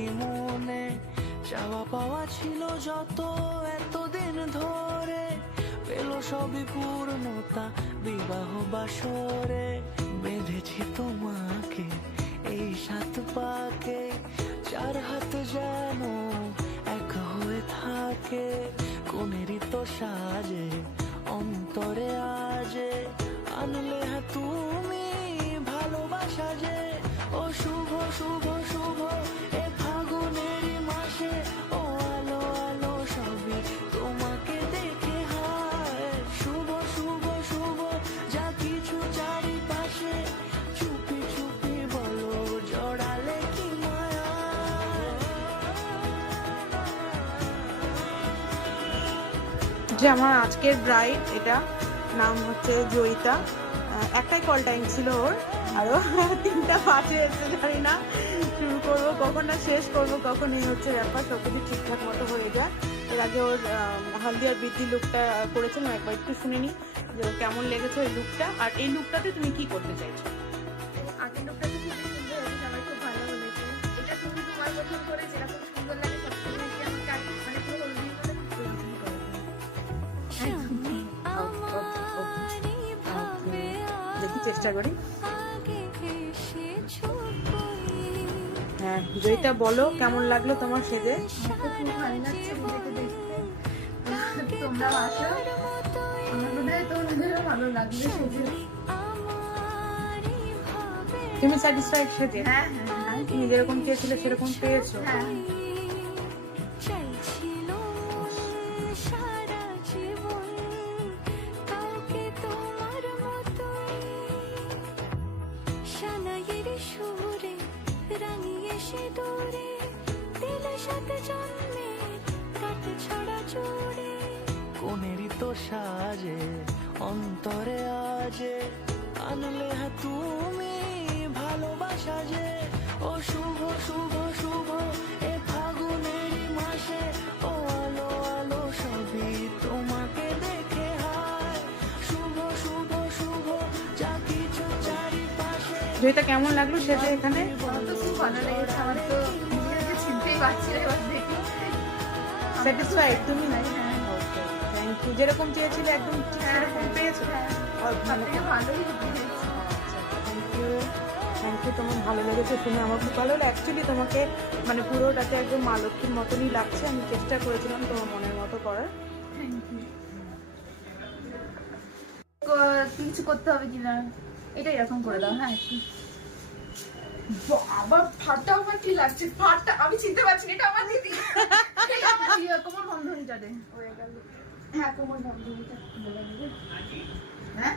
স্মৃতি মনে, চাওয়া পাওয়া ছিল যত এতদিন ধরে, পেল সবই পূর্ণতা বিবাহ বাসরে। বেঁধেছি তোমাকে এই 7 পাকে, 4 হাত যেন এক হয়ে থাকে। কোনেরই তো সাজে অন্তরে আজে, আনলে তুমি ভালোবাসা যে। ও শুভ শুভ শুভ এ ফাগুনেরই মাসে, ও আলো আলো সবই তোমাকে দেখে হয়। শুভ শুভ শুভ যা কিছু চারিপাশে, চুপি চুপি বলো জড়ালে কি মায়া। যে আমার আজকের ব্রাইড, এটা নাম হচ্ছে জয়িতা। একটাই কল টাইম ছিল ওর, আরো 3টা বাজে এসে জানি না শুরু করবো কখন না শেষ করবো কখন, এই হচ্ছে ব্যাপার। সব কিছু ঠিকঠাক মতো হয়ে যায়। এর আগে ওর হলদি আর বৃদ্ধি লুকটা করেছেন, একবার একটু শুনে নি যে ওর কেমন লেগেছে ওই লুকটা। আর এই লুকটাতে তুমি কি করতে চাইছো? আগের লোকটা তো খুবই সুন্দর হয়েছে, আমার খুব ভালো লেগেছে। এটা তুমি তোমার মতন করে যেরকম সুন্দর লাগে সবসময় কি আমাকে মানে পুরো হলদির মতো তৈরি করে দেখি চেষ্টা করি। হ্যাঁ জয়িতা, বলো কেমন লাগলো তোমার সেজে? আমার খুব ভালো লাগছে নিজেকে দেখতে। তোমরা আসো, আমার মনে হয় তোমাদেরও ভালো লাগবে সেজে। তুমি স্যাটিসফাইড সেজে? হ্যাঁ হ্যাঁ তুমি যেরকম চেয়েছিলে সেরকম পেয়েছো? হ্যাঁ। কোনেরই তো সাজে অন্তরে আজে, আনলে তুমি ভালোবাসা যে। ও শুভ শুভ শুভ এ ফাগুনেরই মাসে, ও আলো আলো সবই তোমাকে দেখে হয়। শুভ শুভ শুভ যা কিছু চারিপাশে। জয়িতা কেমন লাগলো সেজে এখানে? আমার তো খুব ভালো লেগেছে, আমার তো নিজেকে চিনতেই পারছি না এবার দেখি। স্যাটিসফাইড তুমি? হ্যাঁ থ্যাংক ইউ। যেরকম চেয়েছিলে একদম ঠিক সেরকম পেয়েছো? ভালোই লেগেছে। থ্যাংক ইউ, তোমার ভালো লেগেছে শুনে আমার খুব ভালো হলো। অ্যাকচুয়ালি তোমাকে মানে পুরোটাতে একদম মা লক্ষ্মীর মতনই লাগছে। আমি চেষ্টা করেছিলাম তোমার মনের মতো করার। কিছু করতে হবে কিনা এটা এরকম করে দাও। হ্যাঁ আবার ফাটাফাটি লাগছে, ফাটা আমি চিনতে পারছি না, এটা আমার দিদি। কোমর বন্ধনীটা দে হয়ে গেল। হ্যাঁ কোমর বন্ধনীটা খুলে দেবে। হ্যাঁ